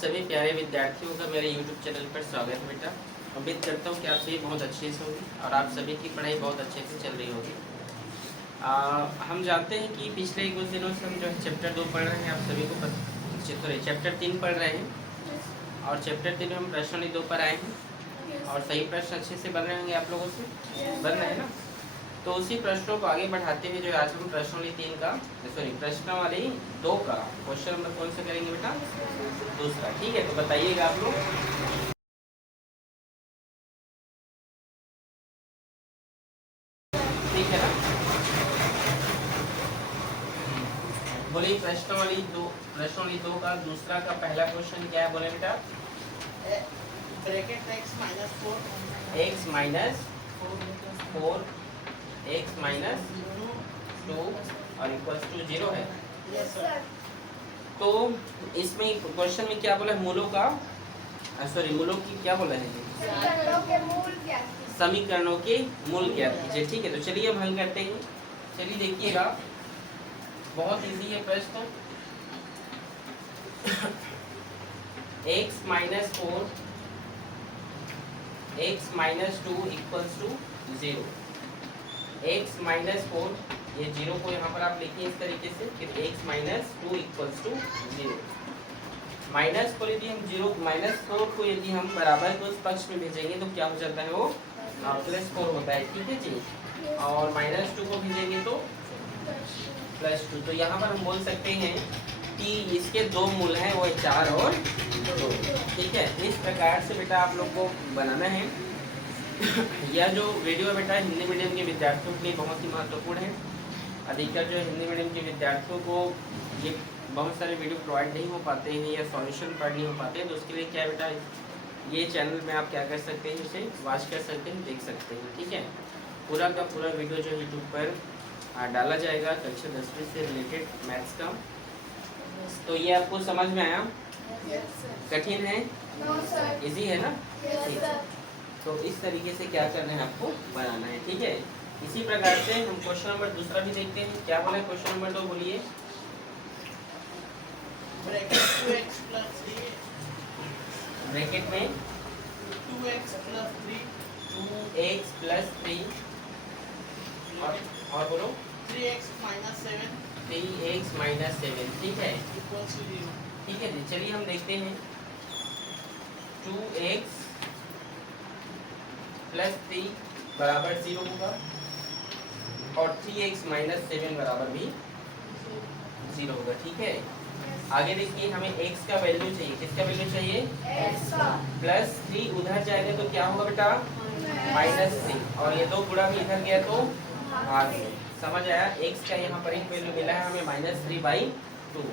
सभी प्यारे विद्यार्थियों का मेरे YouTube चैनल पर स्वागत है बेटा। उम्मीद करता हूँ कि आप सभी बहुत अच्छे से होंगे और आप सभी की पढ़ाई बहुत अच्छे से चल रही होगी। हम जानते हैं कि पिछले कुछ दिनों से हम जो है चैप्टर 2 पढ़ रहे हैं, आप सभी को सॉरी चैप्टर 3 पढ़ रहे हैं और चैप्टर 3 में हम प्रश्न 2 पर आए हैं और सही प्रश्न अच्छे से बन रहे होंगे आप लोगों से, बन रहे हैं ना। तो उसी प्रश्नों को आगे बढ़ाते हुए जो आज हम प्रश्नावली 3 का प्रश्नावली 2 का क्वेश्चन नंबर कौन सा करेंगे बेटा? दूसरा। ठीक है, तो बताइएगा आप लोग। ठीक है ना, बोलिए प्रश्नावली 2 का दूसरा का पहला क्वेश्चन क्या है? बोले बेटा। Bracket x minus 4 x minus 4 x minus 2 और इक्वल्स टू 0 है। Yes sir. तो इसमें क्वेश्चन में क्या बोला है? मूलों का सॉरी मूलों की क्या बोला है? समीकरणों के मूल ज्ञात कीजिए। ठीक है, तो चलिए हम हल करते हैं। चलिए देखिएगा, बहुत इजी है प्रश्न। x minus 4 x minus 2 equals to 0। x minus 4, ये 0 को यहाँ पर आप लिखिए इस तरीके से, फिर x minus 2 equals to 0। Minus को यदि हम 0 माइनस 4 को यदि हम बराबर को उस पक्ष में भेजेंगे तो क्या हो जाता है? वो प्लस 4 होता है। ठीक है जी, और माइनस 2 को भेजेंगे तो प्लस 2। तो यहाँ पर हम बोल सकते हैं कि इसके दो मूल हैं, वो 4 और 2। ठीक है, इस प्रकार से बेटा आप लोग को बनाना है। यह जो वीडियो है बेटा हिंदी मीडियम के विद्यार्थियों के लिए बहुत ही महत्वपूर्ण है। अधिकतर जो हिंदी मीडियम के विद्यार्थियों को ये बहुत सारे वीडियो प्रोवाइड नहीं हो पाते हैं या सॉल्यूशन प्रोवाइड नहीं हो पाते हैं, तो उसके लिए क्या बेटा, ये चैनल में आप क्या कर सकते हैं, इसे वॉच कर सकते हैं, देख सकते हैं। ठीक है, पूरा का पूरा वीडियो जो यूट्यूब पर डाला जाएगा कक्षा 10वीं से रिलेटेड मैथ्स का। तो ये आपको समझ में आया? कठिन है? इजी है ना? ठीक है, तो इस तरीके से क्या करना है, आपको बनाना है। ठीक है, इसी प्रकार से हम क्वेश्चन नंबर दूसरा भी देखते हैं। क्या बोला क्वेश्चन नंबर 2? बोलिए। ब्रैकेट 2x प्लस 3 ब्रैकेट में 2x प्लस 3 2x प्लस 3 और बोलो 3x माइनस 7 3x माइनस 7। ठीक है, इक्वल्स टू 0। ठीक है जी, चलिए हम देखते हैं। 2x प्लस 3 बराबर 0 होगा और 3x माइनस 7 बराबर भी 0 होगा। ठीक है, आगे देखिए, हमें x का वैल्यू चाहिए। किसका वैल्यू चाहिए? x का। प्लस 3 उधर जाएगा तो क्या होगा बेटा? माइनस 3, और ये 2 गुणा भी इधर गया तो भाग। समझ आया? x का यहाँ पर एक वैल्यू मिला है हमें -3/2,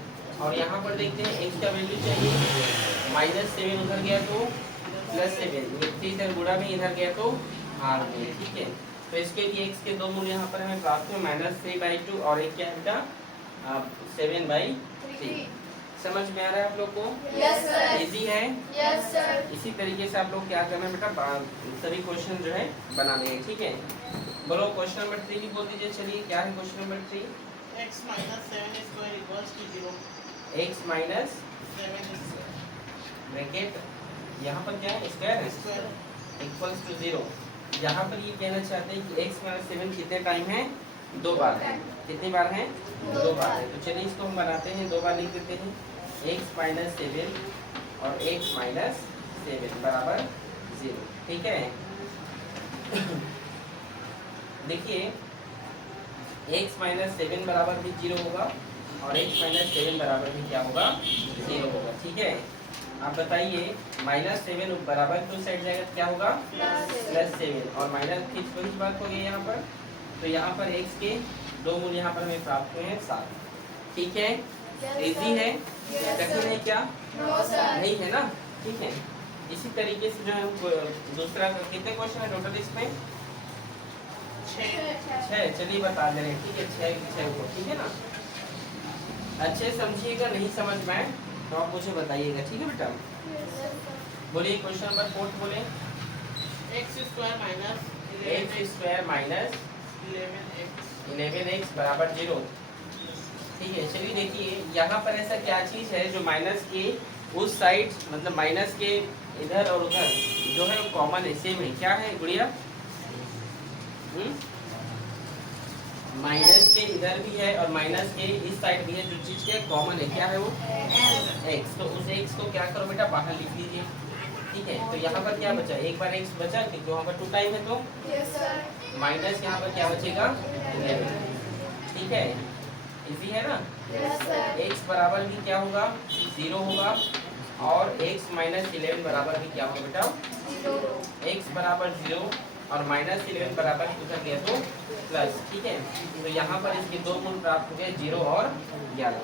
और यहाँ पर देखते हैं x का वैल्यू चाहिए -7 उधर गया तो +7, ये 3 इधर गुणा भी इधर गया तो भाग में। ठीक है, तो इसके लिए x के दो मूल्य यहाँ पर हमें प्राप्त हुए -3/2 और एक क्या है बेटा? 7/3। समझ में आ रहा है आप लोग को? Yes sir. इजी है? Yes sir. इसी तरीके से आप लोग क्या करना है बेटा, सभी क्वेश्चन जो है बनाने हैं। ठीक है, बोलो क्वेश्चन नंबर 3 भी बोल दीजिए। चलिए, क्या है question number 3? x minus 7 square equals to 0। x minus 7 bracket यहाँ पर क्या है? स्क्वायर है, स्क्वायर इक्वल्स टू 0। यहाँ पर ये कहना चाहते हैं कि x माइनस 7 कितने टाइम है? 2 बार है। कितनी बार है? 2 बार है। तो चलिए इसको हम बनाते हैं, 2 बार लिख देते हैं। x माइनस 7 और x माइनस 7 बराबर 0। ठीक है, देखिए x माइनस 7 बराबर भी 0 होगा और x माइनस 7 बराबर भी क्या होगा? 0 होगा। ठीक है, आप बताइए -7 बराबर टू साइड जाएगा तो क्या होगा? +7, और माइनस किस वही बात हो गई यहाँ पर। तो यहाँ पर x के दो मूल्य यहाँ पर हमें प्राप्त हुए हैं 7। ठीक है, इजी है? कठिन है क्या? No sir. नहीं है ना? ठीक है, इसी तरीके से जो है दूसरा कितने क्वेश्चन है टोटल इसमें? 6। चलिए बता दे रहे हैं। ठीक है, 6 को। ठीक है ना, अच्छे समझिएगा, नहीं समझ में आए तो आप मुझे बताइएगा। ठीक है बेटा, बोलिए क्वेश्चन नंबर 4 बोले। x square minus x square minus 11x बराबर 0। ठीक है, चलिए देखिए यहाँ पर ऐसा क्या चीज़ है जो माइनस के उस साइड मतलब माइनस के इधर और उधर जो है वो कॉमन है, सेम है। क्या है गुड़िया? माइनस के इधर भी है और माइनस के इस साइड भी है, जो चीज के कॉमन है क्या है वो? एक्स। तो उस एक्स को क्या करो बेटा, बाहर लिख लीजिए। ठीक है, तो यहाँ पर क्या बचा? एक बार एक्स बचा क्योंकि वहाँ पर 2 टाइम है, तो Yes, sir. माइनस यहाँ पर क्या बचेगा? 11। ठीक है, इजी है ना? Yes, sir. x बराबर भी क्या होगा? 0 होगा। और x माइनस 11 बराबर भी क्या होगा बेटा? 0. x बराबर 0 और माइनस 11 बराबर पूछा गया तो प्लस। ठीक है, तो यहाँ पर इसके दो मूल प्राप्त हो गए, 0 और 11।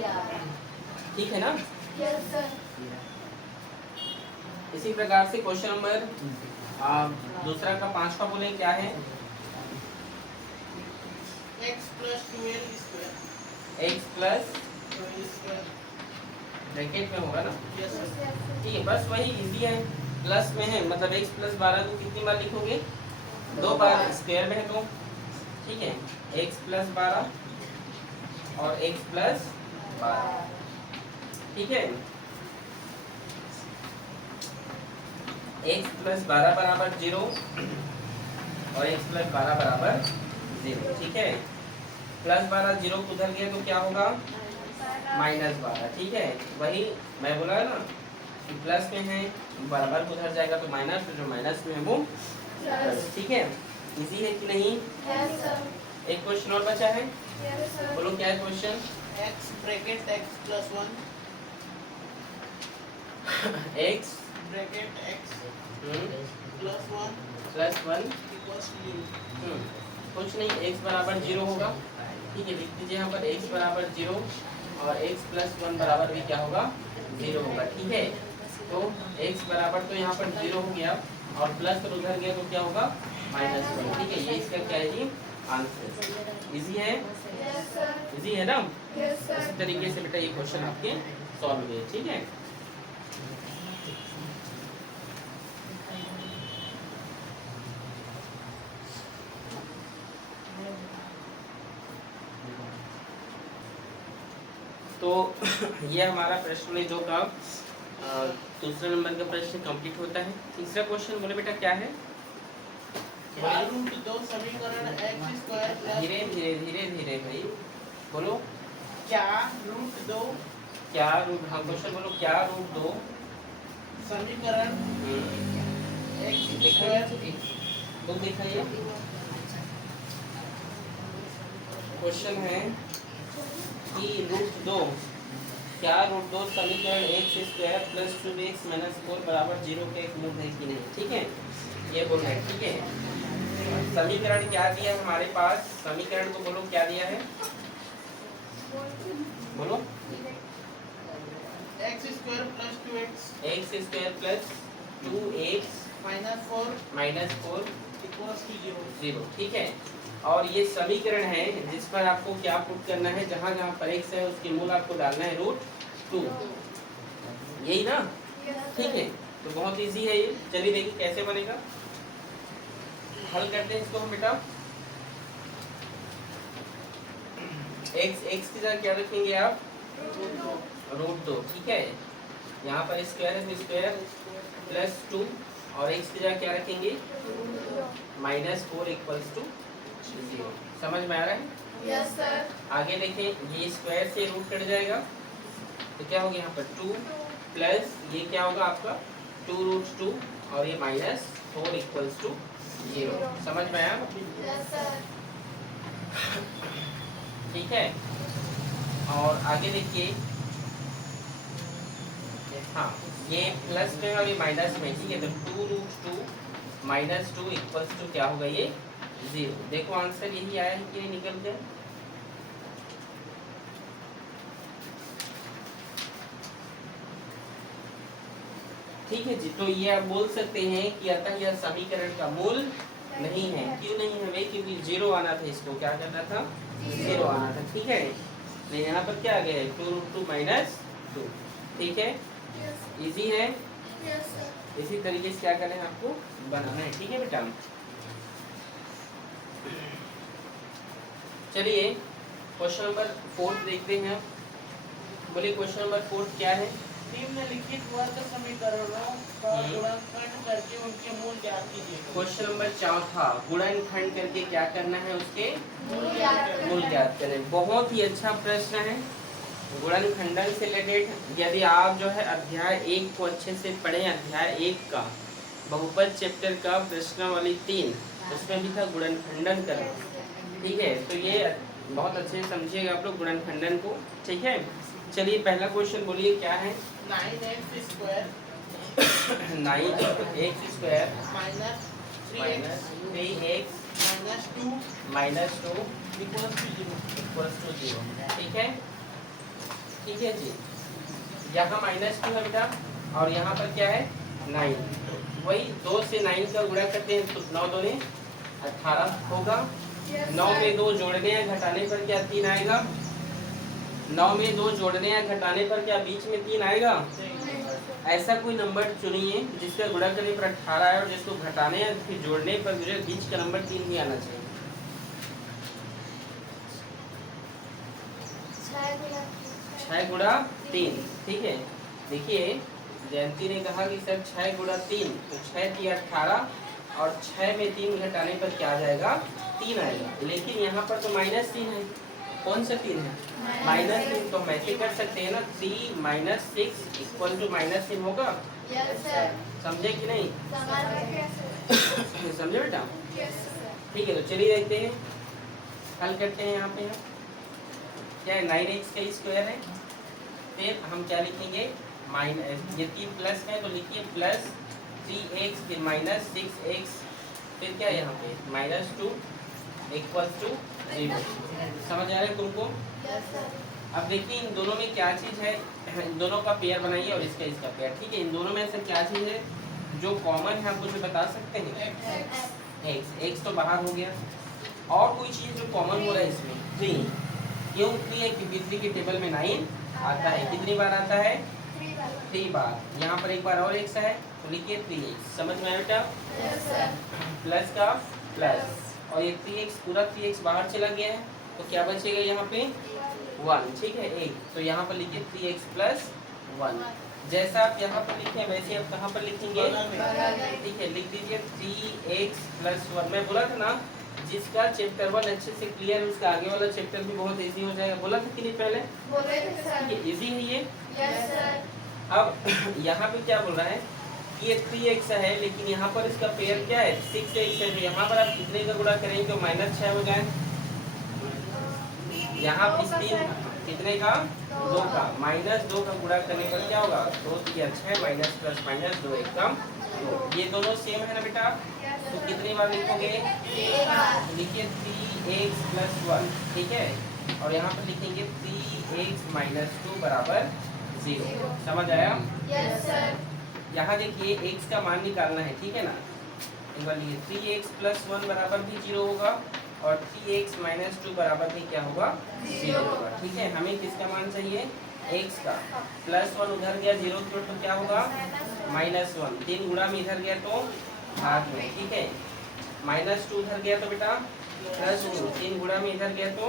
ठीक है ना? Yes, sir. इसी प्रकार से क्वेश्चन नंबर दूसरा का 5 का बोले क्या है? x plus 12 square. x plus 12 square. Bracket में होगा ना? Yes, Yes, sir. sir. ठीक है, बस वही इजी है। प्लस में है मतलब x प्लस 12 को कितनी बार लिखोगे? 2 बार। स्क्वायर में है तो ठीक है, x प्लस 12 और x प्लस 12। ठीक है, x प्लस 12 बराबर 0 और x प्लस 12 बराबर 0। ठीक है, प्लस 12 0 को उधर गया तो क्या होगा? माइनस 12। ठीक है, वही मैं बोला है ना कि प्लस में है बराबर को उधर जाएगा तो माइनस, तो जो माइनस में है वो Plus. प्लस। ठीक है, इजी है कि नहीं? Yes, sir. एक क्वेश्चन और बचा है, Yes, sir. बोलो क्या है question? x bracket x plus 1 x bracket x plus 1 plus 1 equals to 0. कुछ नहीं, x बराबर 0 होगा। ठीक है, लिख दीजिए यहाँ पर x बराबर 0 और x प्लस 1 बराबर भी क्या होगा? 0 होगा। ठीक है, तो x बराबर तो यहाँ पर 0 हो गया और प्लस पर उधर गया तो क्या होगा? माइनस 1। ठीक है, ये इसका क्या है जी? आंसर। इजी है? Yes, sir. इजी है ना? Yes, sir. इसी तरीके से बेटा ये क्वेश्चन आपके सॉल्व हुए। ठीक है, तो ये हमारा प्रश्न जो का दूसरा नंबर का प्रश्न कंप्लीट होता है। तीसरा क्वेश्चन बोले बेटा क्या है? क्या रूट दो समीकरण x स्क्वायर प्लस धीरे धीरे धीरे धीरे भाई बोलो। क्या रूट दो क्या रूट, हाँ क्वेश्चन बोलो, क्या रूट 2 समीकरण x दिखाइए, स्क्वायर बुक दिखाइए। क्वेश्चन है कि रूट 2, क्या रूट 2 समीकरण x square plus 2x minus 4 बराबर 0 के एक मूल है कि नहीं। ठीक है, ये बोलना है। ठीक है, समीकरण क्या दिया है हमारे पास? समीकरण को बोलो क्या दिया है? बोलो। x square plus 2x x square plus 2x minus 4 minus 4 equals to 0. 0। ठीक है, और ये समीकरण है जिस पर आपको क्या पुट करना है? जहाँ जहाँ पर x है उसके मूल आपको डालना है √2। यही ना? Yes, ठीक है, तो बहुत इजी है ये। चलिए देखिए कैसे बनेगा। हल करते हैं इसको हम बेटा। x की जगह क्या रखेंगे आप? √2। ठीक है, यहाँ पर स्क्वायर है तो स्क्वायर प्लस 2 और x की जगह क्या रखेंगे? Minus 4 equals to 0। समझ में आ रहा है? Yes, sir. आगे देखें, ये स्क्वायर से रूट कट जाएगा तो क्या होगा? यहाँ पर 2 प्लस ये क्या होगा आपका? 2√2 और ये माइनस 4 इक्वल्स टू 0। समझ में आया? Yes, sir. ठीक है, और आगे देखिए, हाँ ये प्लस में और ये माइनस में। ठीक है, तो 2√2 माइनस 2 इक्वल्स टू क्या होगा? ये 0। देखो आंसर यही आया है कि नहीं निकल गया? ठीक है जी, तो ये आप बोल सकते हैं कि अतः यह समीकरण का मूल नहीं है। क्यों नहीं है भाई? क्योंकि 0 आना था, इसको क्या करना था? 0 आना था। ठीक है, तो यहाँ पर क्या आ गया है? 2√2 माइनस 2। ठीक है, Yes, इजी है। yes, sir. इसी तरीके से क्या करना है आपको? बनाना है। ठीक है बेटा, चलिए क्वेश्चन नंबर 4 देखते हैं। बोलिए क्वेश्चन नंबर 4 क्या है? निम्नलिखित वर्ग समीकरणों का गुणनखंड करके उनके मूल ज्ञात कीजिए। क्वेश्चन नंबर 4 गुणनखंड करके क्या करना है, उसके मूल ज्ञात करें। बहुत ही अच्छा प्रश्न है गुणनखंडन से रिलेटेड। यदि आप जो है अध्याय 1 को अच्छे से पढ़ें, अध्याय 1 का बहुपद चैप्टर का प्रश्नावली 3 उसमें भी था गुणनखंडन करना, ठीक है। तो ये बहुत अच्छे से समझिएगा आप लोग गुणनखंडन को, ठीक है। चलिए पहला क्वेश्चन बोलिए क्या है। 9x square 9x square minus minus 3x 2 minus 2 equals to 0। ठीक है, ठीक है जी। यहाँ -2 है बेटा और यहाँ पर क्या है 9। वही 2 से 9 का गुणा करते हैं तो 9 दूनी 18 होगा। 9 में 2 जोड़ने या घटाने पर क्या 3 आएगा। 9 में 2 जोड़ने या घटाने पर क्या बीच में 3 आएगा। ऐसा कोई नंबर चुनिए जिसका गुणा करने पर 18 आए और जिसको घटाने या फिर जोड़ने पर जो बीच का नंबर 3 ही आना चाहिए। 6 गुणा 3, ठीक है। देखिए जयंती ने कहा कि सर 6 गुणा 3 तो 6 की 18 और 6 में 3 घटाने पर क्या आ जाएगा 3 आएगा। लेकिन यहाँ पर तो -3 है। कौन सा 3 है -3, तो मैं ऐसे कर सकते हैं ना 3 - 6 इक्वल टू -3 होगा। समझे कि नहीं समझे बेटा, ठीक है। तो चलिए देखते हैं हल करते हैं। यहाँ पे क्या है 9x का स्क्वायर है, फिर हम क्या लिखेंगे माइनस, ये 3 प्लस है तो लिखिए प्लस 3x फिर -6x फिर क्या है यहाँ पे -2 इक्वल टू 0। समझ आ रहा है तुमको। अब देखिए इन दोनों में क्या चीज़ है, इन दोनों का पेयर बनाइए और इसका पेयर, ठीक है। इन दोनों में से क्या चीज़ है जो कॉमन है, आप मुझे बता सकते हैं। x तो बाहर हो गया, और कोई चीज़ जो कॉमन हो रहा है इसमें 3। क्यों 3 है क्योंकि 3 की टेबल में 9 आता है। कितनी बार आता है 3 बार। यहाँ पर एक बार और x है तो लिखिए 3x। समझ में आया बेटा, प्लस का प्लस और ये 3x पूरा 3x बाहर चला गया है तो क्या बचेगा यहाँ पे 1, ठीक है 1। तो यहाँ पर लिखिए 3x + 1। जैसा आप यहाँ पर लिखे वैसे आप कहाँ पर लिखेंगे, ठीक है लिख दीजिए 3x + 1। मैं बोला था ना जिसका चैप्टर 1 अच्छे से क्लियर है उसका आगे वाला चैप्टर भी बहुत इजी हो जाएगा। बोला था कि नहीं पहले, ठीक है इजी है ये। अब यहाँ पे क्या बोल रहा है कि ये 3x है लेकिन यहाँ पर इसका पेयर क्या है 6x है। तो यहाँ पर आप कितने का गुणा करेंगे तो -6 हो जाए। यहाँ इस 3 कितने का 2 का -2 का गुणा करने पर क्या होगा 2 3 6 माइनस प्लस माइनस 2 1 कम 2। ये दोनों सेम है ना बेटा, तो कितनी बार लिखोगे लिखिए 3x + 1, ठीक है। और यहाँ पर लिखेंगे 3x - 2 = 0। समझ आया। यहाँ देखिए x का मान निकालना है, ठीक है ना। एक बार लिखिए 3x + 1 बराबर भी 0 होगा और 3x - 2 बराबर भी क्या होगा 0 होगा, ठीक है। हमें किसका मान चाहिए x का। +1 उधर गया 0 तो क्या होगा -1। 3 गुणा में इधर गया तो भाग में, ठीक है। -2 उधर गया तो बेटा +2। 3 गुणा में इधर गया तो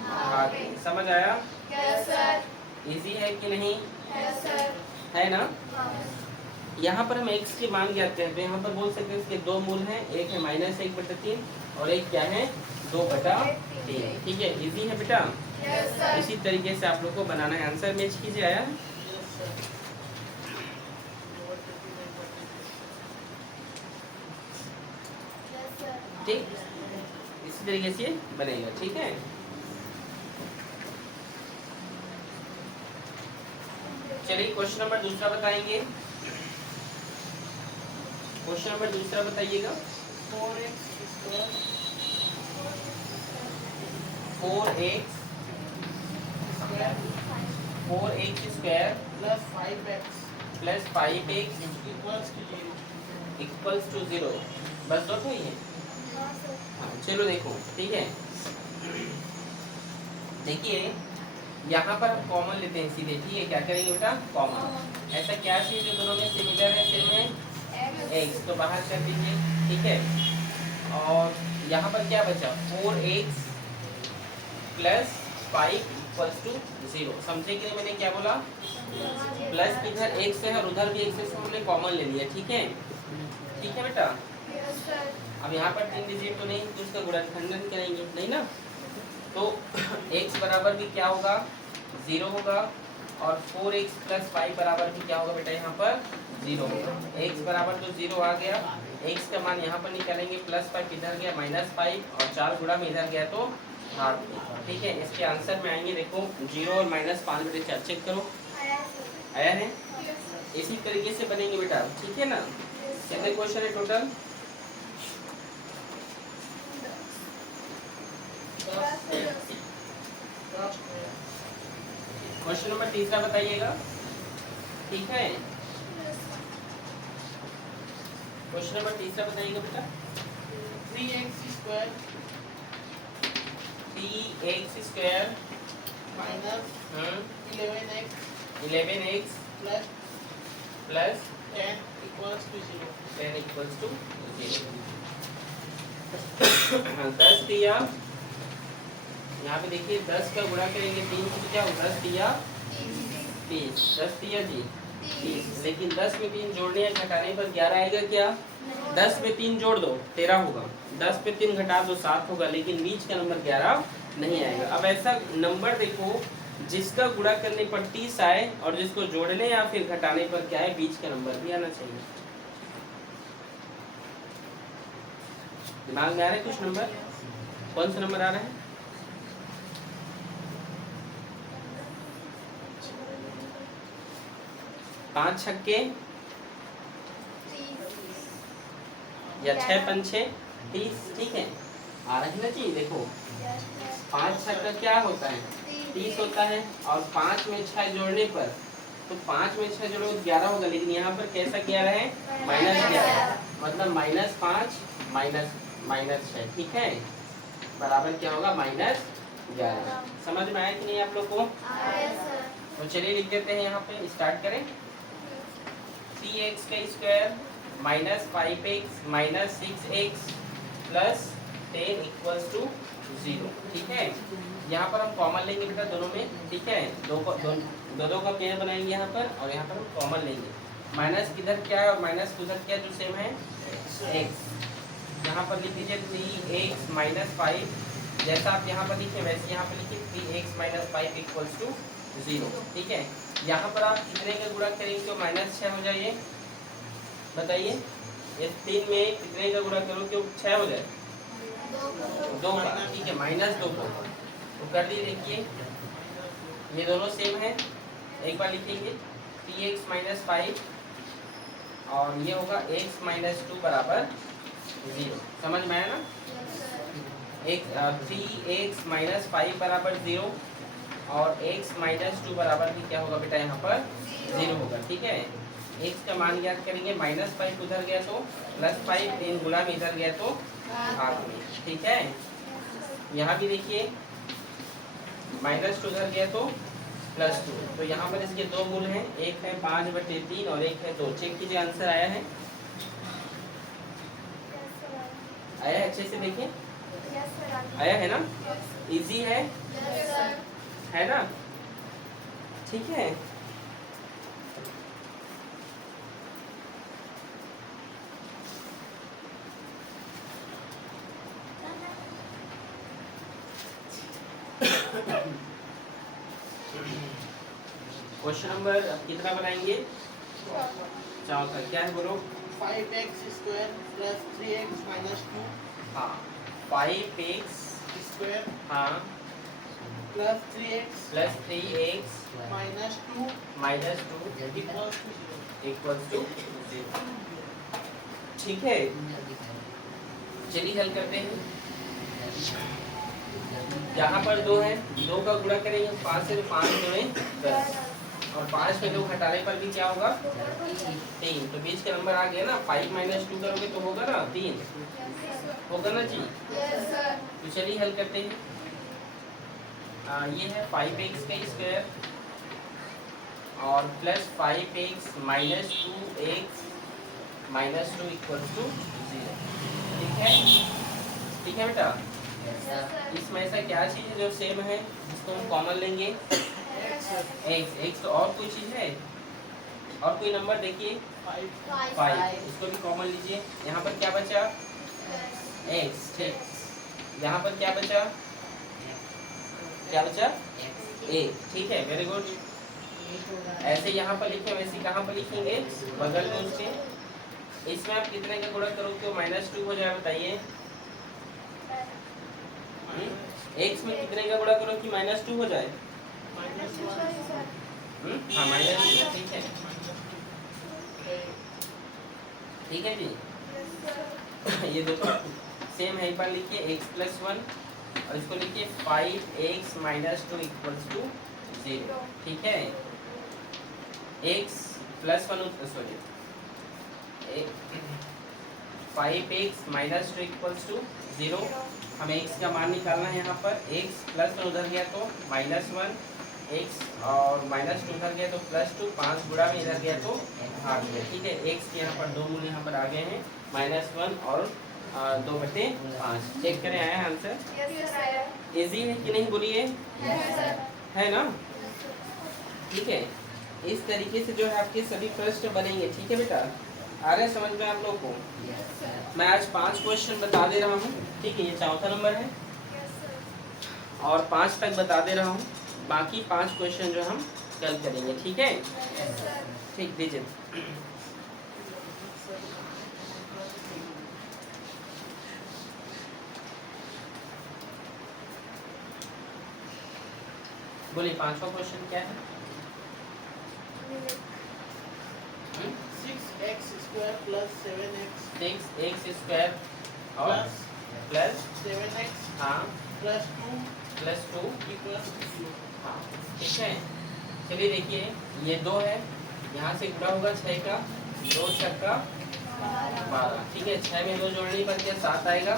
भाग में। समझ आया, इजी है कि नहीं है ना। यहाँ पर हम x के मान ज्ञात करते हैं। यहाँ पर बोल सकते हैं इसके 2 मूल हैं, एक है -1/3 और एक क्या है 2/3, ठीक है इजी है बेटा। इसी तरीके से आप लोग को बनाना है। आंसर मैच कीजिए आया। ठीक इसी तरीके से बनेगा, ठीक है। चलिए क्वेश्चन नंबर दूसरा बताएंगे। क्वेश्चन नंबर दूसरा बताइएगा। 4x square 4x square + 5x + 5x equals to 0। बस दो तो ही है। हाँ, चलो देखो ठीक है। देखिए यहाँ पर हम कॉमन लेते हैं सीधे, ठीक है। क्या करेंगे बेटा कॉमन। ऐसा क्या चीज़ जो दोनों में सिमिलर है सेम है x, तो बाहर कर दीजिए, ठीक है। और यहाँ पर क्या बचा 4x + 5 इक्वल्स टू 0। समझे कि नहीं मैंने क्या बोला? प्लस इधर एक से है और उधर भी एक से हमने कॉमन ले लिया, ठीक है? ठीक है बेटा। Yes sir. अब यहाँ पर 3 डिजिट तो नहीं, तो उसका गुणनखंडन करेंगे नहीं ना, तो x बराबर भी क्या होगा? 0 होगा, और 4x प्लस 5 बराबर भी क्या होगा बेटा? यहाँ पर 0 होगा। x बराबर तो 0 आ गया, x का मान यहाँ पर निकालेंगे, प्लस 5 इधर गया माइनस 5, और 4 गुणा में इधर गया तो हाफ। ठीक है, इसके आंसर में आएंगे, देखो 0 और -5 बेटे चेक करो, आया सर। आया है? Yes sir. इसी तरीके से बनेंगे बेटा, ठीक है ना? कितने क्वेश्चन है टोटल? 10। क्वेश्चन नंबर तीसरा बताइएगा, ठीक है? क्वेश्चन नंबर तीसरा बताइएगा बेटा। 3x square 3x square minus 11x 11x plus plus 10 equals to 0। 10 equals to 0। 10 दिया, यहाँ पे देखिए 10 का गुणा करेंगे 3 से, क्या होगा? 10 दिया 30, 10 दिया जी 30, लेकिन 10 में 3 जोड़ने या घटाने पर 11 आएगा क्या? 10 में 3 जोड़ दो 13 होगा, 10 में 3 घटा दो 7 होगा, लेकिन बीच का नंबर 11 नहीं आएगा। अब ऐसा नंबर देखो जिसका गुणा करने पर 30 आए और जिसको जोड़ने या फिर घटाने पर क्या है? बीच का नंबर भी आना चाहिए। दिमाग में आ रहा है कुछ नंबर? कौन सा नंबर आ रहा है? पाँच छक्के या 6 पंचे 30, ठीक है? आ रहा है ना जी? देखो 5 छक्का क्या होता है? 30 होता है, और 5 में 6 जोड़ने पर, तो 5 में 6 जोड़ो 11 होगा, लेकिन यहाँ पर कैसा 11 है? -11, मतलब -5 -6, ठीक है? बराबर क्या होगा? -11। समझ में आया कि नहीं आप लोग को? आया सर। तो चलिए लिख देते हैं, यहाँ पे स्टार्ट करें। 3x का square minus 5x minus 6x plus 10 equals to 0, ठीक है? यहाँ पर हम कॉमन लेंगे बेटा दोनों में, ठीक है? दोनों का पेयर बनाएंगे यहाँ पर, और यहाँ पर हम कॉमन लेंगे। माइनस किधर क्या है और माइनस उधर क्या जो सेम है? x। यहाँ पर लिख लीजिए 3x माइनस 5, जैसा आप यहाँ पर लिखे वैसे यहाँ पर लिखिए 3x माइनस 5 इक्वल्स टू 0, ठीक है? यहाँ पर आप कितने का गुणा करेंगे तो -6 हो जाए? बताइए, इस 3 में कितने का गुणा करो क्यों 6 हो जाए? 2 का, ठीक है? -2 को तो कर दी। देखिए ये दोनों सेम है, एक बार लिखेंगे 3x माइनस 5 और ये होगा x माइनस 2 बराबर 0। समझ में आया ना? 3x माइनस 5 बराबर 0 और x माइनस 2 बराबर भी क्या होगा बेटा? यहाँ पर 0 होगा, ठीक है? x का मान ज्ञात करेंगे, -5 उधर गया तो +5, 3 गुणा में इधर गया तो हाफ में, ठीक है? यहाँ भी देखिए -2 उधर गया तो +2, तो यहाँ पर इसके दो गुण हैं, एक है 5/3 और एक है 2। चेक कीजिए आंसर आया है? आया है? अच्छे से देखिए, आया है ना? इजी है ना? ठीक है? क्वेश्चन नंबर कितना बनाएंगे? 4 क्या है बोलो? 5x square plus 3x minus 2 हाँ 5x स्क्वायर हाँ plus 3x plus 3x minus 2 minus 2 equals to 0। Equals to 0, ठीक है? चलिए हल करते हैं। यहाँ पर 2 है, 2 का गुणा करेंगे 5 से, 5 जोड़े 10 और 5 में 2 घटाने पर भी क्या होगा? 3, तो बीच का नंबर आ गया ना? 5 माइनस 2 करोगे तो होगा ना 3, होगा ना जी? तो चलिए हल करते हैं। ये है 5x का स्क्वायर और plus 5x minus 2x minus 2 equals to 0, ठीक है? ठीक है बेटा? इसमें ऐसा क्या चीज है जो सेम है जिसको हम कॉमन लेंगे? एक्स। एक्स तो और कोई चीज है? और कोई नंबर देखिए 5 5, इसको भी कॉमन लीजिए। यहाँ पर क्या बचा? एक्स। ठीक, यहाँ पर क्या बचा? क्या बचा? ए। ठीक है, वेरी गुड। ऐसे यहाँ पर लिखे वैसे कहाँ पर लिखेंगे? बगल में उसके। इसमें आप कितने का गुणा करोगे तो -2 हो जाए? बताइए। एक्स में कितने का गुणा करो कि -2 हो जाए? हाँ, -2। ठीक है, ठीक है जी। ये देखो सेम है, एक बार लिखिए x+1 और इसको लिखिए 5x - 2 = 0। ठीक है, x+1 सॉरी 5x - 2 = 0। हमें x का मान निकालना है। यहाँ पर x+1 उधर गया तो -1, x और -2 उधर गया तो +2, 5 गुणा में इधर गया तो भाग में। ठीक है, x के यहाँ पर दो मूल्य यहाँ पर आ गए हैं, -1 और 2/5। चेक करें आया आंसर। इजी है कि नहीं बोलिए? है ना? ठीक है, इस तरीके से जो है आपके सभी प्रश्न बनेंगे। ठीक है बेटा, आ रहे समझ में आप लोग को? मैं आज 5 क्वेश्चन बता दे रहा हूँ। ठीक है, ये चौथा नंबर है और 5 तक बता दे रहा हूँ। बाकी 5 क्वेश्चन जो हम कल करेंगे। ठीक है, ठीक, दीजिए। बोलिए, 5वां क्वेश्चन क्या है? 6x² + 7x 6x² और प्लस 7x हाँ + 2 +2 = 0। हाँ, ठीक है। चलिए देखिए, ये 2 है, यहाँ से गुणा होगा 6 का, 2 छक्का 12। ठीक है, 6 में 2 जोड़ने पर क्या 7 आएगा?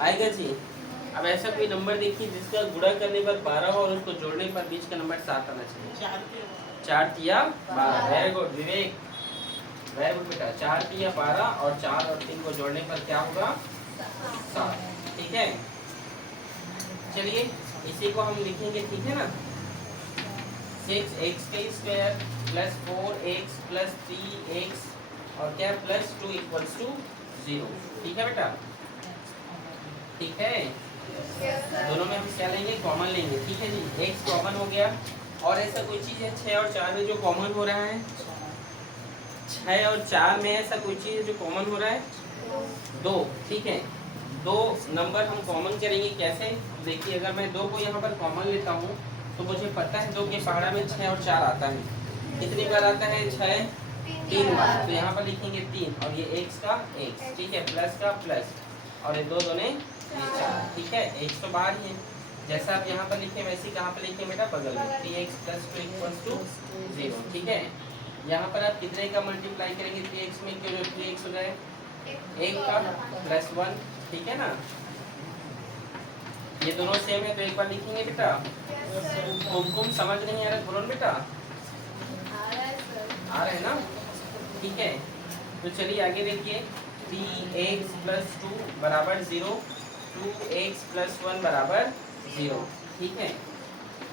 आएगा जी। अब ऐसा कोई नंबर देखिए जिसका गुणा करने पर 12 हो और उसको जोड़ने पर बीच का नंबर 7 आना चाहिए। 4 तिया 12। वेरी गुड विवेक, वेरी गुड बेटा। 4 तिया 12 और 4 और 3 को जोड़ने पर क्या होगा? 7। ठीक है, चलिए इसी को हम लिखेंगे। ठीक है ना, 6x² + 4x + 3x और क्या +2 = 0। ठीक है बेटा, ठीक है। दोनों में हम क्या लेंगे? कॉमन लेंगे। ठीक है जी, x कॉमन हो गया। और ऐसा कोई चीज़ है 6 और 4 में जो कॉमन हो रहा है? 6 और 4 में ऐसा कोई चीज़ है जो कॉमन हो रहा है? 2। ठीक है, 2 नंबर हम कॉमन करेंगे कैसे? देखिए, अगर मैं 2 को यहाँ पर कॉमन लेता हूँ तो मुझे पता है 2 के पहाड़ा में 6 और 4 आता है। कितनी बार आता है? 6 3 बार। तो यहाँ पर लिखेंगे 3 और ये x का x। ठीक है, प्लस का प्लस और ये 2 दूने 4। ठीक है, x तो बाहर ही है। जैसा आप यहाँ पर लिखे वैसे कहाँ पर लिखे बेटा? बगल में। 3x + 2 = 0। ठीक है, यहाँ पर आप कितने का मल्टीप्लाई करेंगे 3x में? क्यों जो 3x हो जाए 1 का +1। ठीक है ना, ये दोनों सेम है तो एक बार लिखेंगे बेटा। कुमकुम समझ नहीं आ रहा? बोलो बेटा, आ रहा है ना? ठीक है, तो चलिए आगे देखिए। 3x + 2 = 0, 2x + 1 = 0। ठीक है,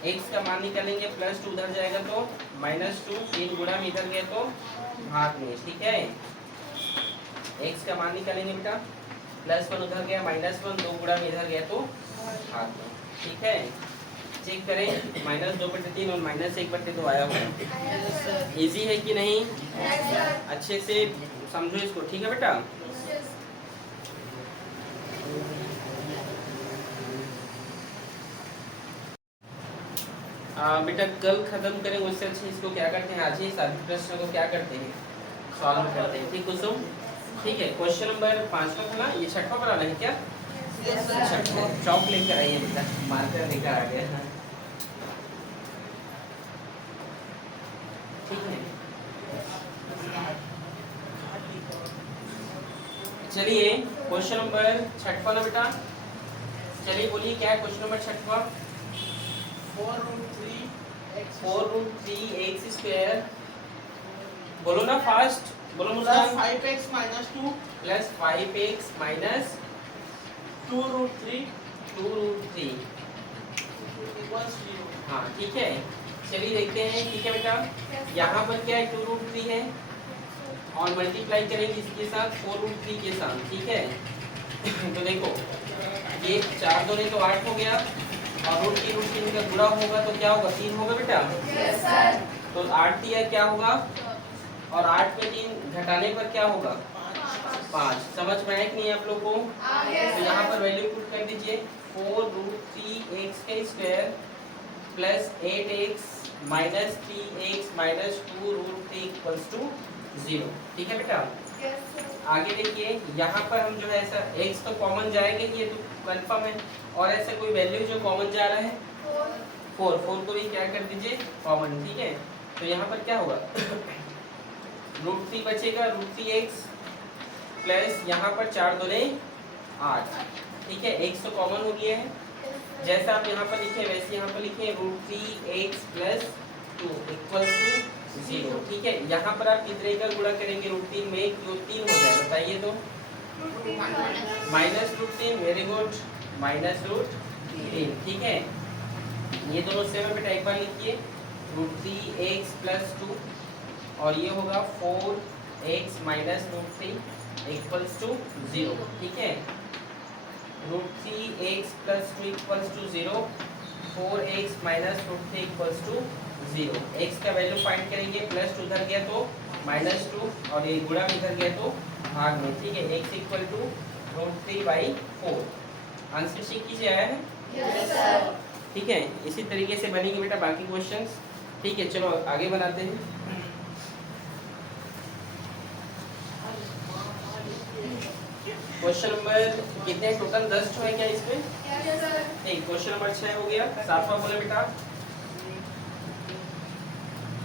x का मान निकालेंगे, +2 उधर जाएगा तो -2, 3 गुणा में इधर गए तो भाग में। ठीक है, x का मान निकालेंगे बेटा, +1 उधर गया, -1, 2 गुणा में इधर गया तो भाग में। ठीक है, चेक करें, -2/3 और -1/2 आया हुआ। इजी है कि नहीं? अच्छे से समझो इसको। ठीक है बेटा, बेटा कल खत्म करें उससे अच्छे इसको क्या करते हैं, आज ही सारे प्रश्न को क्या करते हैं? सॉल्व करते हैं। ठीक कुसुम? ठीक है, क्वेश्चन नंबर 5 था ना, ये 6वां बनाना है क्या? चौक लेकर आइए बेटा, मार्कर लेकर आ गया। ठीक है, चलिए क्वेश्चन नंबर 6वां ना बेटा, चलिए बोलिए क्या है क्वेश्चन नंबर 6वां? 4√3x²। बोलो ना फास्ट, बोलो मुस्कान। + 5x - 2 + 5x - 2 root 3 2 root 3 equals 0. हाँ ठीक है। चलिए देखते हैं, ठीक है बेटा। यहाँ पर क्या है 2 रूट 3 है और मल्टीप्लाई करेंगे इसके साथ 4 रूट 3 के साथ, ठीक है। तो देखो ये 4 दूनी तो 8 हो गया और रूट 3 का गुणा होगा तो क्या होगा 3 होगा बेटा। Yes, sir. तो 8 दिया क्या होगा और 8 पे 3 घटाने पर क्या होगा 5। समझ में आया कि नहीं आप लोग को। Yes, तो यहाँ sir. पर वैल्यू पुट कर दीजिए 4 रूट 3 एक्स के square plus 8 x minus 3 x minus 2 root 3 equals to 0। ठीक है बेटा। Yes, sir. आगे देखिए यहाँ पर हम जो है ऐसा x तो कॉमन जाएगा, ये तो कंफर्म है, और ऐसा कोई वैल्यू जो कॉमन जा रहा है 4 को भी क्या कर दीजिए कॉमन, ठीक है। तो यहाँ पर क्या होगा रूट 3 बचेगा, रूट 3 एक्स प्लस यहाँ पर 4 दूने 8, ठीक है। x तो कॉमन हो गया है, जैसा आप यहाँ पर लिखे वैसे यहाँ पर लिखे root 3 x plus 2 equal to 0, ठीक है। यहाँ पर आप कितने का गुणा करेंगे रूट 3 में, क्यों 3 हो जाए बताइए तो। Minus root 3, very good, minus root 3, ठीक है। ये दोनों सेम है बेटा, एक बार लिखिए रूट 3 एक्स प्लस 2 और ये होगा 4 x minus root 3 equals to 0, ठीक है। Root 3 x plus 2 equals to 0, 4 x minus root 3 equals to 0। x का वैल्यू फाइंड करेंगे, प्लस 2 उधर गया तो माइनस 2 और ये गुणा में इधर गया तो भाग में, ठीक है। x equal to root 3/4। Answer sheet कीजिए, आया है। Yes, sir. ठीक है, इसी तरीके से बनेंगे बेटा बाकी क्वेश्चंस, ठीक है। चलो आगे बनाते हैं। क्वेश्चन नंबर कितने टोटल 10 है क्या इसमें? Yes, sir. नहीं, क्वेश्चन नंबर 6 हो गया। 7वां बोले बेटा,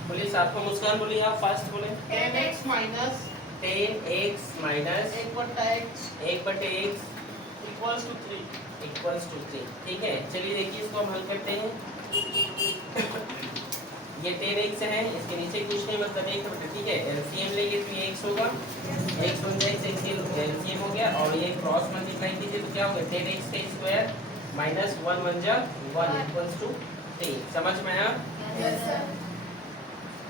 बोलिए 7वां, मुस्कान बोलिए, आप फास्ट बोले। 10x minus 10x minus 1/x 1/x equals to 3. Equals to 3, ठीक है। चलिए देखिए इसको हम हल करते हैं। ये 10x है, इसके नीचे कुछ नहीं मतलब 1 है, ठीक है। एलसीएम लेंगे तो ये x होगा, x बन जाए एलसीएम हो गया और ये क्रॉस मल्टीप्लाई कीजिए तो क्या होगा 10x का स्क्वायर माइनस 1 बन जा 1 इक्वल्स टू 3। समझ में आया। Yes, sir.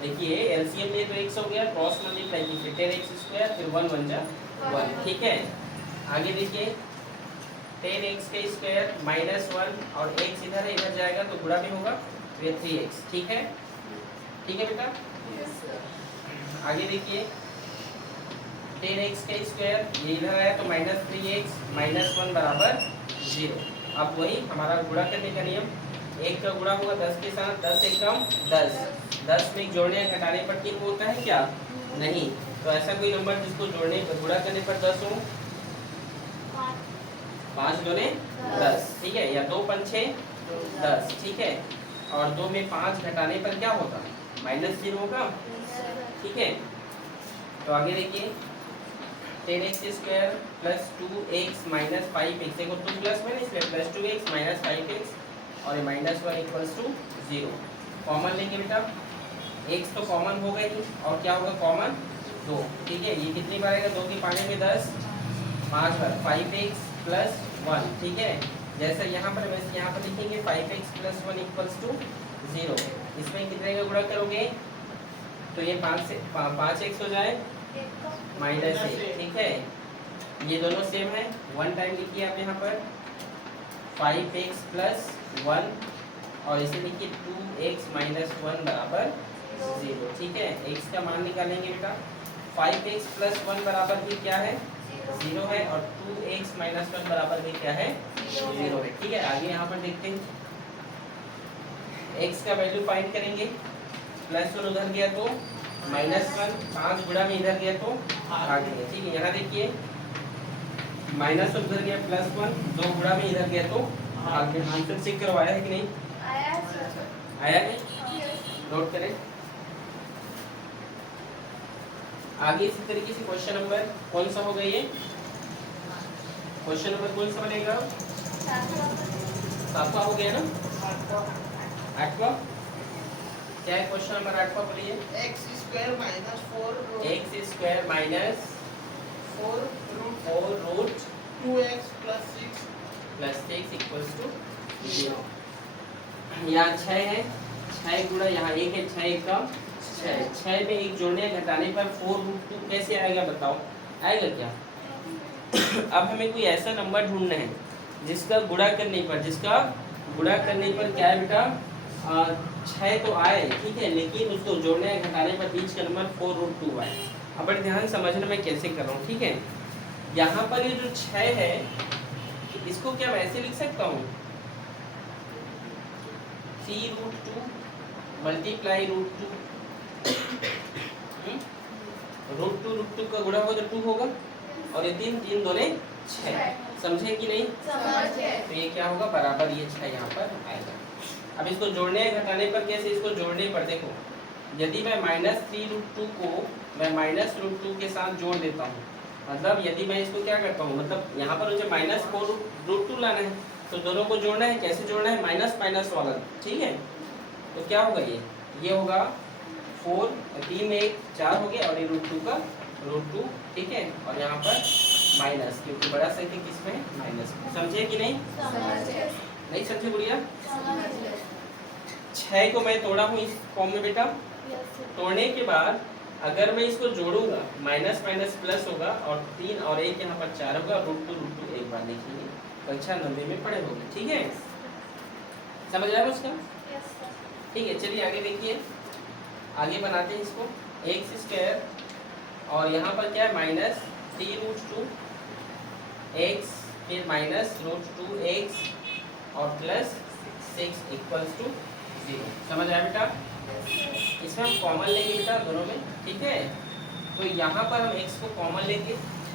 देखिए एलसीएम लिए तो x हो गया, क्रॉस मल्टीप्लाई कीजिए 10x स्क्वायर फिर 1 बन जा 1, ठीक है। आगे देखिए 10x का स्क्वायर माइनस 1 और x इधर है, इधर जाएगा तो गुणा भी होगा, तो ये 3x, ठीक है। ठीक है बेटा। Yes, sir. आगे देखिए 10x का स्क्वायर ये इधर आया तो माइनस 3x माइनस 1 बराबर 0। अब वही हमारा गुणा करने का नियम, 1 का गुणा होगा 10 के साथ, 10 एक कम 10, 10 में जोड़ने या घटाने पर 3 होता है क्या? नहीं। तो ऐसा कोई नंबर जिसको जोड़ने गुणा करने पर 10 हो, 5 दूने 10, ठीक है, या 2 पंचे 10, ठीक है। और 2 में 5 घटाने पर क्या होगा माइनस 0 होगा, ठीक है। तो आगे देखिए 10x square plus 2x minus 5x, देखो 2 प्लस में इसलिए प्लस 2x माइनस 5x और ये माइनस 1 इक्वल्स टू 0। कॉमन लेंगे बेटा, x तो कॉमन हो गई और क्या होगा कॉमन 2, ठीक है। ये कितनी बार आएगा, 2 के पाने में 10, 5 बार 5x प्लस 1, ठीक है। जैसे यहाँ पर वैसे यहाँ पर लिखेंगे 5x प्लस 1 इक्वल्स टू 0। इसमें कितने का गुणा करोगे तो ये 5x हो जाए माइनस 1, ठीक है। ये दोनों सेम है, 1 टाइम लिखिए आप यहाँ पर 5x प्लस 1 और इसे लिखिए 2x माइनस 1 बराबर 0, ठीक है। x का मान निकालेंगे बेटा, 5x प्लस 1 बराबर भी क्या है 0 है और 2x माइनस 1 बराबर भी क्या है 0 है, ठीक है। आगे यहाँ पर देखते हैं x का वैल्यू फाइंड करेंगे, प्लस 1 उधर गया तो माइनस 1, 5 गुणा में इधर गया तो आगे, ठीक है। यहाँ देखिए माइनस 1 उधर गया प्लस 1, 2 गुणा में इधर गया तो आगे। आंसर चेक करवाया है कि नहीं? आया, sir. आया है, Yes. नोट करें। आगे इसी तरीके से क्वेश्चन नंबर कौन सा होगा, ये क्वेश्चन नंबर कौन सा बनेगा? 7वां हो गया ना, 8वां क्या है क्वेश्चन नंबर 8वां बोलिए। x square minus 4 x square minus 4 root 4 root 2x plus 6 plus 6 equals to 0। यहाँ 6 है, 6 गुणा यहाँ 1 है, 6 1 का 6, 6 में 1 जोड़ने या घटाने पर 4√2 कैसे आएगा बताओ, आएगा क्या? अब हमें कोई ऐसा नंबर ढूंढना है जिसका गुणा करने पर क्या है बेटा, 6 तो आए, ठीक है, लेकिन उसको जोड़ने या घटाने पर बीच का नंबर 4√2 आए। अब बड़े ध्यान समझना मैं कैसे कर रहा हूँ, ठीक है। यहाँ पर ये जो 6 है इसको क्या मैं ऐसे लिख सकता हूँ, 3√2 मल्टीप्लाई √2, √2 का गुणा होगा तो 2 होगा, और ये 3 दूने 6, समझे कि नहीं? समझे। तो ये क्या होगा, बराबर ये 6 यहाँ पर आएगा। अब इसको जोड़ने या घटाने पर कैसे, इसको जोड़ने पर देखो, यदि मैं -3√2 को मैं -√2 के साथ जोड़ देता हूँ, मतलब यदि मैं इसको क्या करता हूँ, मतलब यहाँ पर मुझे -4√2 लाना है, तो दोनों को जोड़ना है, कैसे जोड़ना है, माइनस माइनस वाला, ठीक है। तो क्या होगा, ये होगा 4, 3 में 1 4 हो गया, और ये √2 का √2, ठीक है, और यहाँ पर माइनस, क्योंकि बड़ा संख्या किसमें, माइनस। समझे कि नहीं? समझे। नहीं समझे गुड़िया? समझे। 6 को मैं तोड़ा हूँ इस फॉर्म में बेटा, तोड़ने के बाद अगर मैं इसको जोड़ूंगा, माइनस माइनस प्लस होगा, और 3 और 1 यहाँ पर 4 होगा, √2 एक बार लिखेंगे, कक्षा 90 में पढ़े होंगे, ठीक है। समझ आया उसका? ठीक है, चलिए आगे देखिए, आगे बनाते हैं इसको, x² और यहाँ पर क्या है, -3√2 x, फिर -√2x और प्लस 6 इक्वल्स टू 0। समझ आया बेटा? इसमें हम कॉमन लेंगे बेटा दोनों में, ठीक है। तो यहाँ पर हम x को कॉमन लेंगे,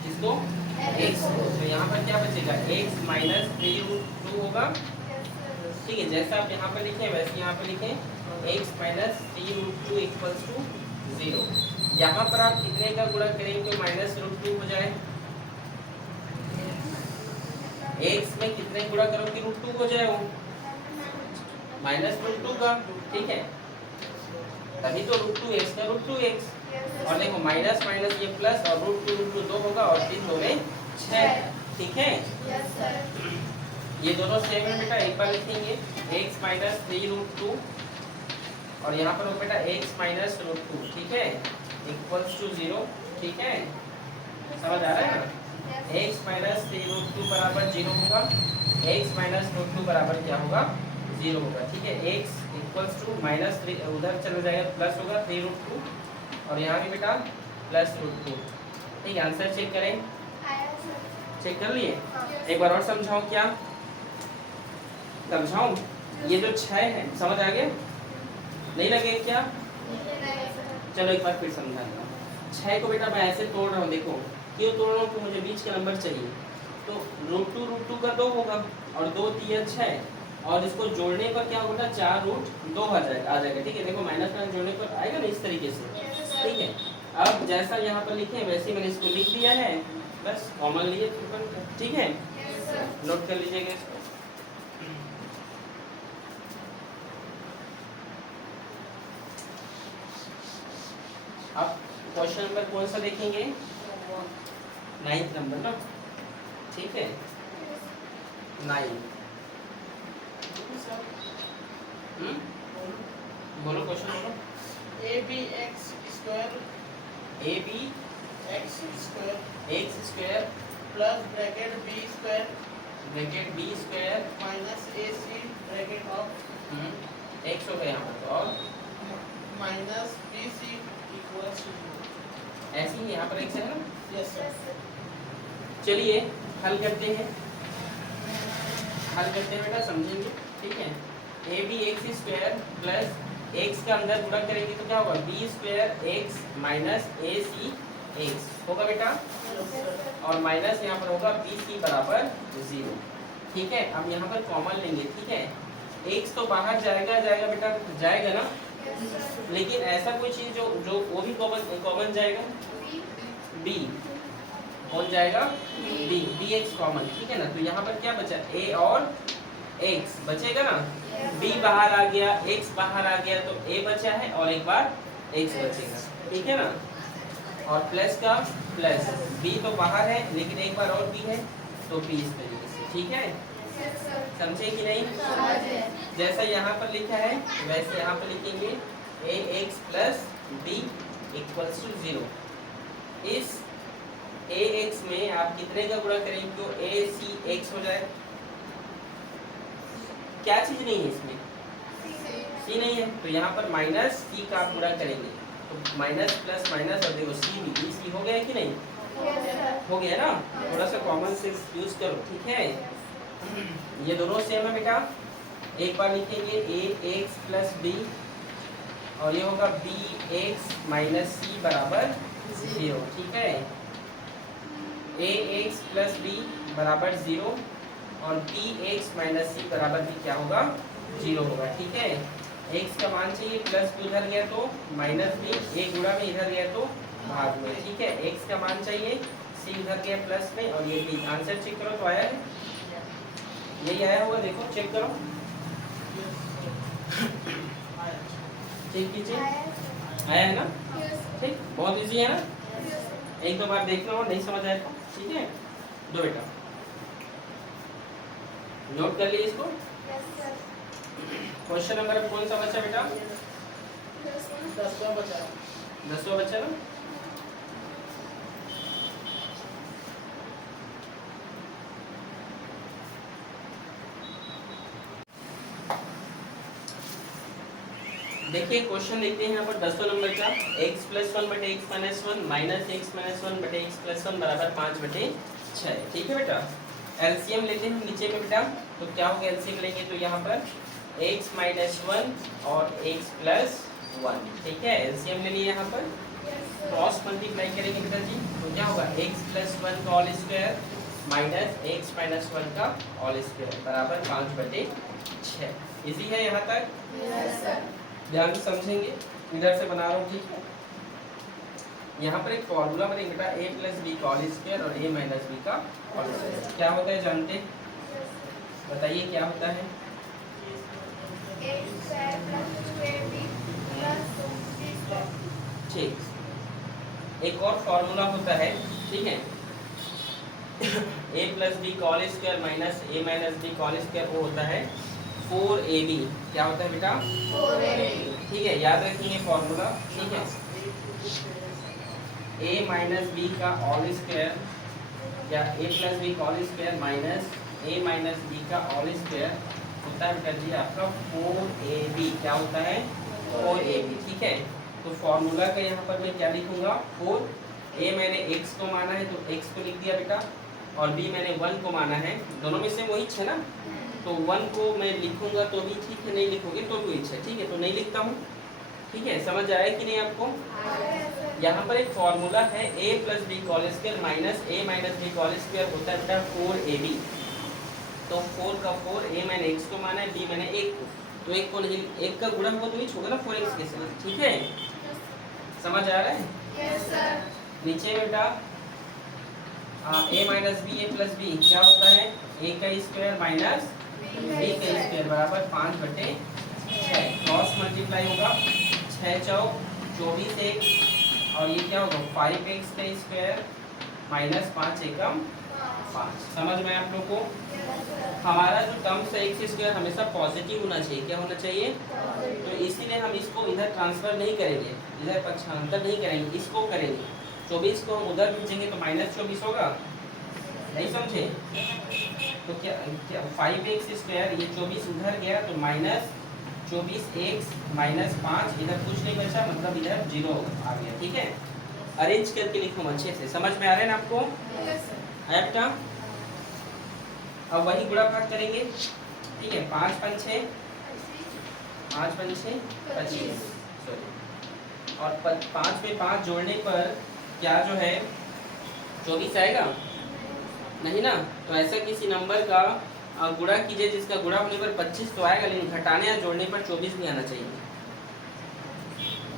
इसको x को, तो यहाँ पर क्या बचेगा, x -3√2 होगा, ठीक है, जैसा आप यहाँ पर लिखें वैसे यहाँ पर लिखें, x -3√2 इक्वल्स टू 0। यहाँ पर आप कितने का गुणा करेंगे तो -√2 हो जाए, x में कितने गुणा करोगे √2 हो जाए, वो -√2 का, ठीक है, तभी तो √2x का √2x, और देखो माइनस माइनस ये प्लस, और √2 2 होगा, और 3 2 में 6, ठीक है। ये दोनों सेम है बेटा, एक बार लिखेंगे, x -3√2 और यहाँ पर हो बेटा x -√2, ठीक है, इक्वल्स टू 0, ठीक है, समझ आ रहा है ना। x -3√2 बराबर 0 होगा, x -√2 बराबर क्या होगा, 0 होगा, ठीक है। x इक्वल्स टू -3, उधर चला जाएगा प्लस होगा 3√2, और यहाँ भी बेटा +√2, ठीक है। आंसर चेक करें, चेक कर लिए, एक बार और समझाऊं, क्या समझाऊं, ये जो 6 है समझ आ गया, नहीं लगे क्या? चलो एक बार फिर समझाता हूँ। 6 को बेटा मैं ऐसे तोड़ रहा हूँ, देखो क्यों तोड़ रहा हूँ, तो मुझे बीच का नंबर चाहिए, तो √2 का 2 होगा, और 2 3 6, और इसको जोड़ने पर क्या होगा, 4√2 आ जाएगा, ठीक है। देखो माइनस माइनस जोड़ने पर आएगा ना इस तरीके से, ठीक है। अब जैसा यहाँ पर लिखे वैसे मैंने इसको लिख दिया है, बस कॉमन लिए, ठीक है, नोट कर लीजिएगा इसको। अब क्वेश्चन नंबर कौन सा देखेंगे, 9th नंबर ना, ठीक है, 9। बोलो क्वेश्चन बोलो। abx² x² plus bracket b² minus ac bracket of x हो गया यहाँ पर, तो और माइनस bc इक्वल्स टू 0। ऐसे ही यहाँ पर x है ना। Yes sir. चलिए हल करते हैं, बेटा समझेंगे, ठीक है। abx² प्लस x का अंदर गुणा करेंगे तो क्या होगा, b² x minus ac x होगा बेटा, और माइनस यहाँ पर होगा bc बराबर 0, ठीक है। अब यहाँ पर कॉमन लेंगे, ठीक है, x तो बाहर जाएगा बेटा, जाएगा ना, लेकिन ऐसा कोई चीज जो वो भी कॉमन जाएगा, b कौन जाएगा, bx कॉमन, ठीक है ना। तो यहाँ पर क्या बचा, a और x बचेगा ना, b बाहर आ गया, x बाहर आ गया, तो a बचा है और एक बार x बचेगा, ठीक है ना। और प्लस का प्लस, b तो बाहर है लेकिन एक बार और b है, तो b इस तरीके से, ठीक है। समझे कि नहीं? जैसा यहाँ पर लिखा है वैसे यहाँ पर लिखेंगे ax plus b equals to 0। इस ax में आप कितने का गुणा करेंगे तो acx हो जाए। क्या चीज नहीं है इसमें? c नहीं है, तो यहाँ पर माइनस c का आप गुणा करेंगे तो माइनस प्लस माइनस और देखो c भी c हो गया कि नहीं? हो गया ना? थोड़ा सा कॉमन सेंस यूज करो, ठीक है? ये दोनों सेम है बेटा। एक बार लिखेंगे ax प्लस b और ये होगा bx माइनस c बराबर 0, ठीक है? ax प्लस b बराबर 0 और bx माइनस c बराबर भी क्या होगा? 0 होगा, ठीक है? x का मान चाहिए, प्लस भी उधर गया तो माइनस भी, एक गुणा में इधर गया तो भाग में, ठीक है? x का मान चाहिए, c उधर गया प्लस में और ये b। आंसर चेक करो तो आया है? यही आया होगा, देखो चेक करो, चेक कीजिए, आया है ना? ठीक, बहुत इजी है ना? एक दो बार देखना और नहीं समझ आए तो, ठीक है? दो बेटा नोट कर लिए इसको। क्वेश्चन नंबर कौन सा बचा बेटा? 10वां बचा। 10वां बचा ना? देखिए क्वेश्चन देखते हैं यहाँ पर 10वां नंबर का। x प्लस 1 बटे x minus 1 minus x minus 1 बटे x प्लस 1 बराबर 5 बटे 6, ठीक है बेटा? एलसीएम लेते हैं नीचे में बेटा, तो क्या होगा एलसीएम लेंगे तो यहाँ पर x माइनस 1 और x प्लस 1, ठीक है? एलसीएम ले लिए यहाँ पर, क्रॉस मल्टीप्लाई करेंगे बेटा जी, तो क्या होगा x प्लस 1 का whole square minus x minus 1 का होल स्क्वायर बराबर 5 बटे 6। इजी है यहाँ तक? ध्यान से समझेंगे, इधर से बना रहा हूँ, ठीक है? यहाँ पर एक फॉर्मूला बनेगा बेटा, a प्लस बी का होल स्क्वायर और a माइनस बी का होल स्क्वायर। क्या होता है जानते? बताइए क्या होता है? ठीक, एक और फॉर्मूला होता है, ठीक है? a प्लस बी का whole square minus a minus B का होल स्क्वायर, वो होता है 4ab। क्या होता है बेटा? 4ab, ठीक है? याद रखिए फॉर्मूला, ठीक है? a माइनस बी का होल स्क्वायर या a प्लस बी का whole square minus a minus B का होल स्क्वायर होता है बेटा जी आपका 4ab। क्या होता है? 4ab, ठीक है? तो फॉर्मूला का यहाँ पर मैं क्या लिखूंगा? 4, a मैंने x को माना है तो x को लिख दिया बेटा, और b मैंने 1 को माना है, दोनों में से वही है ना, तो 1 को मैं लिखूंगा तो भी ठीक है, नहीं लिखोगे तो भी है, ठीक है? तो नहीं लिखता हूँ, ठीक है? समझ आया कि नहीं आपको? यहाँ पर एक फॉर्मूला है a प्लस बी का whole square minus a minus B का होल स्क्वायर होता है बेटा 4ab। तो 4 का 4, a मैंने x को माना है, b मैंने 1 को, तो 1 को नहीं, 1 का गुणा होगा तो 1 होगा ना 4x के साथ, ठीक है? समझ आ रहा है? Yes sir. नीचे बेटा a minus B a plus B क्या होता है? a का स्क्वायर माइनस b का स्क्वायर बराबर 5 बटे 6। क्रॉस मल्टीप्लाई होगा, 6 चौक 24x और ये क्या होगा 5x का स्क्वायर माइनस 5 एकम 5। समझ में आप लोग को? हमारा जो टर्म्स है x स्क्वायर हमेशा पॉजिटिव होना चाहिए। क्या होना चाहिए? तो इसीलिए हम इसको इधर ट्रांसफर नहीं करेंगे, इधर पक्षांतर नहीं करेंगे, इसको करेंगे। 24 को हम उधर भेजेंगे तो माइनस 24 होगा, नहीं समझे? तो क्या 5x स्क्वायर, ये 24 उधर गया तो माइनस 24x माइनस 5, इधर कुछ नहीं बचा, मतलब इधर 0 आ गया, ठीक है? अरेंज करके लिखो अच्छे से। समझ में आ रहा है ना आपको? आया बेटा? अब वही गुणा भाग करेंगे, ठीक है? 5 पंचे 25, और 5 में 5 जोड़ने पर क्या जो है 24 आएगा? नहीं ना? तो ऐसा किसी नंबर का गुणा कीजिए जिसका गुणा होने पर 25 तो आएगा, लेकिन घटाने या जोड़ने पर 24 भी आना चाहिए।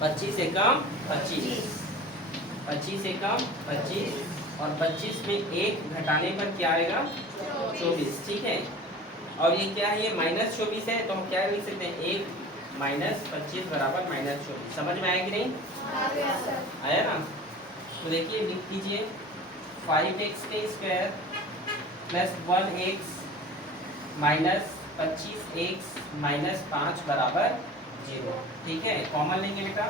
25 एकम 25, 25 एकम 25, और 25 में 1 घटाने पर क्या आएगा? 24, ठीक है? और ये क्या है? ये माइनस 24 है, तो हम क्या लिख सकते हैं? 1 माइनस 25 बराबर माइनस 24। समझ में आया कि नहीं? आया ना? तो देखिए लिख कीजिए 5x का square plus 1x minus 25x minus 5 बराबर 0। ठीक है, कॉमन लेंगे बेटा,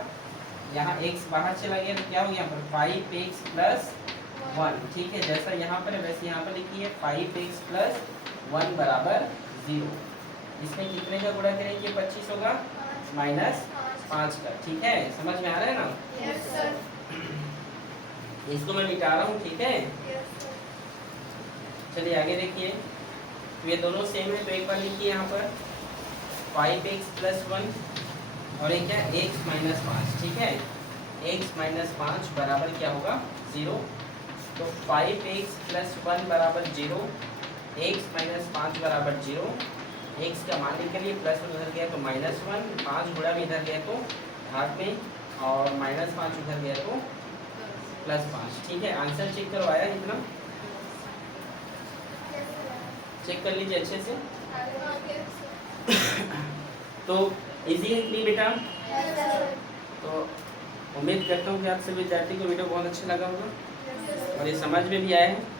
यहाँ x बाहर चला गया तो क्या हो गया यहाँ पर 5x प्लस 1। ठीक है, जैसा यहाँ पर है वैसे यहाँ पर लिखिए 5x प्लस 1 बराबर 0। इसमें कितने का गुणा करेंगे, 25 होगा माइनस 5 का। ठीक है, समझ में आ रहा है ना? Yes, sir. इसको मैं मिटा रहा हूँ। ठीक है, Yes, sir. चलिए आगे देखिए। तो ये दोनों सेम है तो एक बार लिखिए यहाँ पर 5x प्लस 1 और एक क्या x माइनस 5। ठीक है, x माइनस 5 बराबर क्या होगा 0। तो 5x प्लस 1 बराबर 0, x माइनस 5 बराबर 0। x का मान निकल लिए, प्लस 1 उधर गया तो माइनस 1, 5 गुणा में इधर गया तो घात में, और माइनस 5 उधर गया तो प्लस 5। ठीक है, आंसर चेक करवाया इतना, Yes, sir. चेक कर लीजिए अच्छे से। Yes, sir. तो इजी है कि नहीं बेटा? Yes, sir. तो उम्मीद करता हूँ कि आप सभी विद्यार्थी को वीडियो बहुत अच्छा लगा होगा Yes, sir. और ये समझ में भी आया है।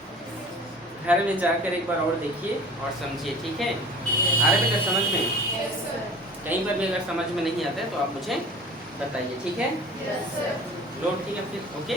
घर में जाकर एक बार और देखिए और समझिए। ठीक है, आ रहा है बेटा समझ में? Yes, sir. कहीं पर भी अगर समझ में नहीं आता है तो आप मुझे बताइए। ठीक है, Yes, sir. लोड ठीक है फिर, ओके।